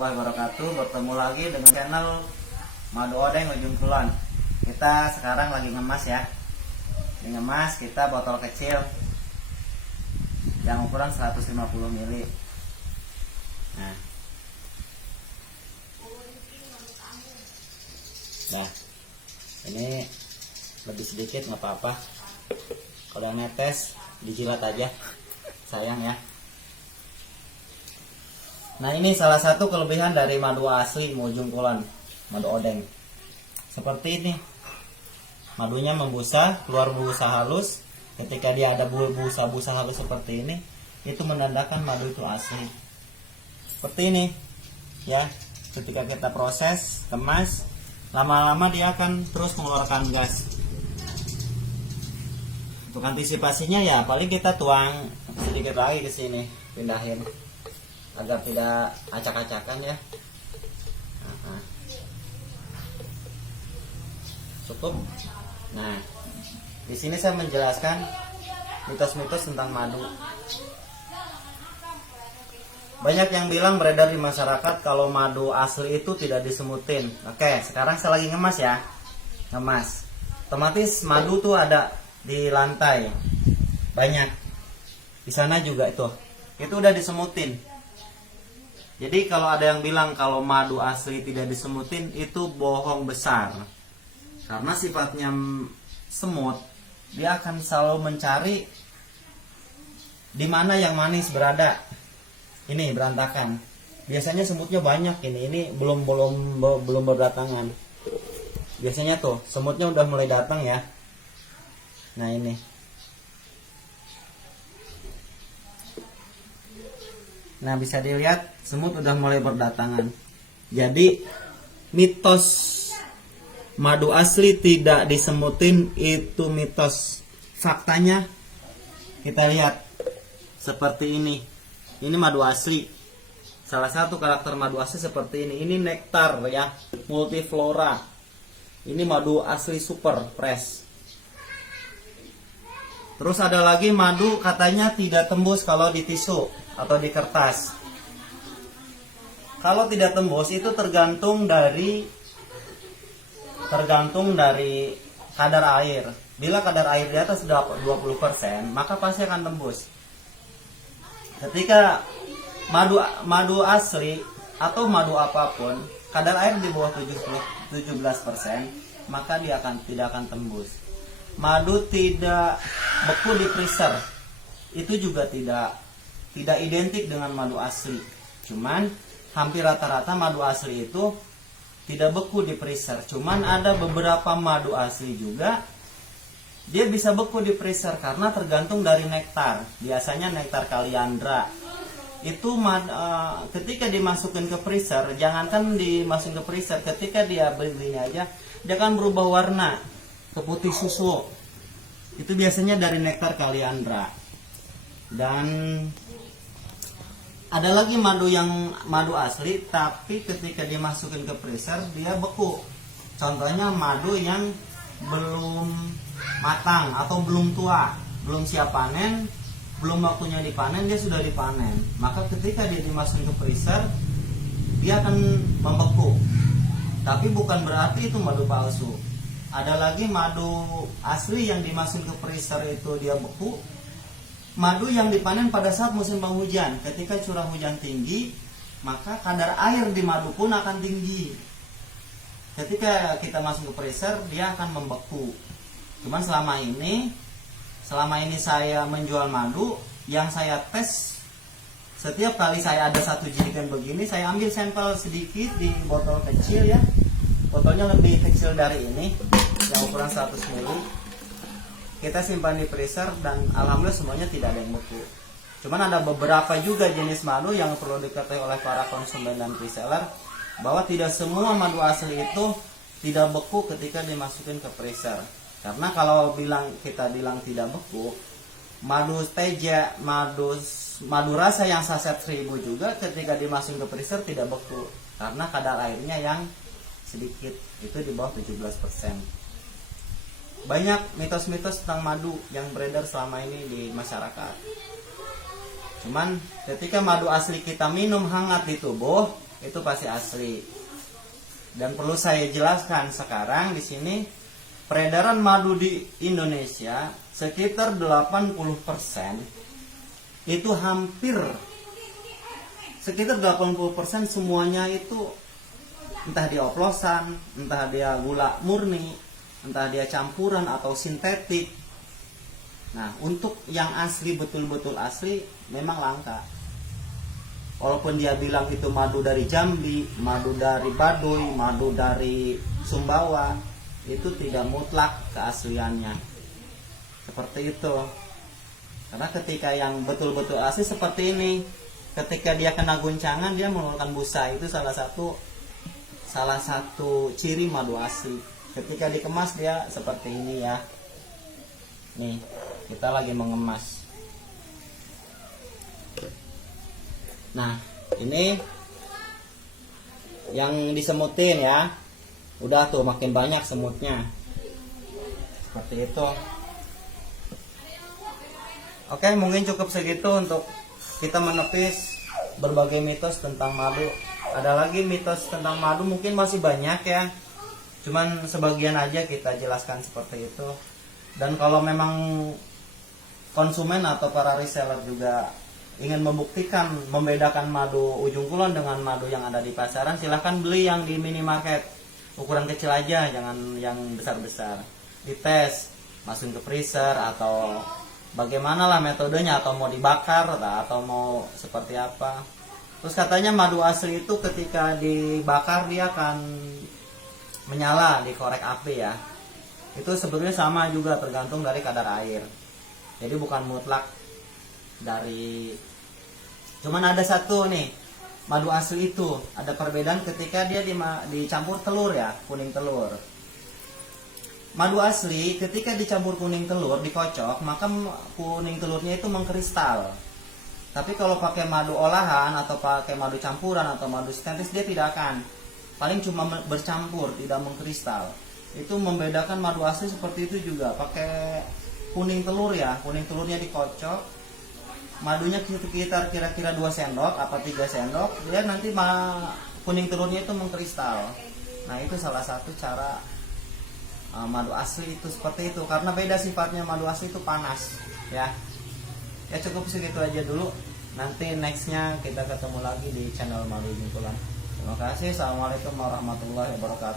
warahmatullahi wabarakatuh. Bertemu lagi dengan channel Madu Odeng Ujung Kulon. Kita sekarang lagi ngemas ya. Ini ngemas kita botol kecil yang ukuran 150 ml. Nah. Nah. Ini lebih sedikit nggak apa-apa. Kalau yang netes dijilat aja. Sayang ya. Nah, ini salah satu kelebihan dari madu asli Ujung Kulon, madu odeng. Seperti ini. Madunya membusa, keluar busa halus. Ketika dia ada busa-busa halus seperti ini, itu menandakan madu itu asli. Seperti ini. Ya. Ketika kita proses, kemas, lama-lama dia akan terus mengeluarkan gas. Untuk antisipasinya ya paling kita tuang sedikit lagi ke sini, pindahin agar tidak acak-acakan ya. Cukup. Nah, di sini saya menjelaskan mitos-mitos tentang madu. Banyak yang bilang beredar di masyarakat kalau madu asli itu tidak disemutin. Oke, sekarang saya lagi ngemas ya. Ngemas. Otomatis madu tuh ada di lantai. Banyak. Di sana juga itu. Itu udah disemutin. Jadi kalau ada yang bilang kalau madu asli tidak disemutin, itu bohong besar. Karena sifatnya semut, dia akan selalu mencari di mana yang manis berada. Ini berantakan. Biasanya semutnya banyak ini belum berdatangan. Biasanya tuh semutnya udah mulai datang ya. Nah, ini. Nah, bisa dilihat semut udah mulai berdatangan. Jadi mitos madu asli tidak disemutin itu mitos. Faktanya kita lihat seperti ini. Ini madu asli. Salah satu karakter madu asli seperti ini. Ini nektar ya, multiflora. Ini madu asli super fresh. Terus ada lagi madu katanya tidak tembus kalau di tisu atau di kertas. Kalau tidak tembus itu tergantung dari kadar air. Bila kadar air di atas sudah 20%, maka pasti akan tembus. Ketika madu asli atau madu apapun, kadar air di bawah 17%, maka dia tidak akan tembus. Madu tidak beku di freezer, itu juga tidak identik dengan madu asli. Cuman hampir rata-rata madu asli itu tidak beku di freezer. Cuman ada beberapa madu asli juga dia bisa beku di freezer karena tergantung dari nektar. Biasanya nektar kaliandra itu ketika dimasukin ke freezer, jangankan dimasukin ke freezer, ketika dia belinya aja dia akan berubah warna ke putih susu. Itu biasanya dari nektar kaliandra. Dan ada lagi madu asli tapi ketika dimasukin ke freezer dia beku. Contohnya madu yang belum matang atau belum tua, belum siap panen, belum waktunya dipanen, dia sudah dipanen. Maka ketika dia dimasukin ke freezer dia akan membeku. Tapi bukan berarti itu madu palsu. Ada lagi madu asli yang dimasukin ke freezer itu dia beku. Madu yang dipanen pada saat musim penghujan. Ketika curah hujan tinggi, maka kadar air di madu pun akan tinggi. Ketika kita masuk ke freezer, dia akan membeku. Cuman selama ini saya menjual madu, yang saya tes setiap kali saya ada satu jerigen begini, saya ambil sampel sedikit di botol kecil ya. Botolnya lebih kecil dari ini, yang ukuran 100 ml. Kita simpan di freezer dan alhamdulillah semuanya tidak ada yang beku. Cuman ada beberapa juga jenis madu yang perlu diketahui oleh para konsumen dan reseller, bahwa tidak semua madu asli itu tidak beku ketika dimasukin ke freezer. Karena kalau kita bilang tidak beku, madu stevia, madu rasa yang saset 1000 juga ketika dimasukin ke freezer tidak beku karena kadar airnya yang sedikit, itu di bawah 17%. Banyak mitos-mitos tentang madu yang beredar selama ini di masyarakat. Cuman ketika madu asli kita minum hangat di tubuh, itu pasti asli. Dan perlu saya jelaskan sekarang di sini, peredaran madu di Indonesia sekitar 80% itu hampir sekitar 80% semuanya itu entah dia oplosan, entah dia gula murni, entah dia campuran atau sintetik. Nah, untuk yang asli, betul-betul asli memang langka. Walaupun dia bilang itu madu dari Jambi, madu dari Baduy, madu dari Sumbawa, itu tidak mutlak keasliannya. Seperti itu. Karena ketika yang betul-betul asli seperti ini, ketika dia kena guncangan dia mengeluarkan busa, itu salah satu ciri madu asli. Ketika dikemas dia seperti ini ya. Nih, kita lagi mengemas. Nah, ini yang disemutin ya. Udah tuh makin banyak semutnya. Seperti itu. Oke, mungkin cukup segitu untuk kita menepis berbagai mitos tentang madu. Ada lagi mitos tentang madu mungkin masih banyak ya. Cuman sebagian aja kita jelaskan seperti itu. Dan kalau memang konsumen atau para reseller juga ingin membuktikan, membedakan madu ujung kulon dengan madu yang ada di pasaran, silahkan beli yang di minimarket. Ukuran kecil aja, jangan yang besar-besar. Dites, masukin ke freezer atau bagaimana lah metodenya, atau mau dibakar atau mau seperti apa. Terus katanya madu asli itu ketika dibakar dia akan menyala di korek api ya. Itu sebetulnya sama juga, tergantung dari kadar air. Jadi bukan mutlak dari, cuman ada satu nih, madu asli itu ada perbedaan ketika dia dicampur telur ya, kuning telur. Madu asli ketika dicampur kuning telur, dikocok, maka kuning telurnya itu mengkristal. Tapi kalau pakai madu olahan atau pakai madu campuran atau madu sintetis, dia tidak akan, paling cuma bercampur, tidak mengkristal. Itu membedakan madu asli seperti itu juga, pakai kuning telur ya, kuning telurnya dikocok, madunya sekitar kira-kira 2 sendok apa 3 sendok, dia nanti kuning telurnya itu mengkristal. Nah, itu salah satu cara madu asli itu seperti itu, karena beda sifatnya. Madu asli itu panas ya. Ya cukup segitu aja dulu, nanti nextnya kita ketemu lagi di channel Madu Ujung Kulon. Terima kasih. Assalamualaikum warahmatullahi wabarakatuh.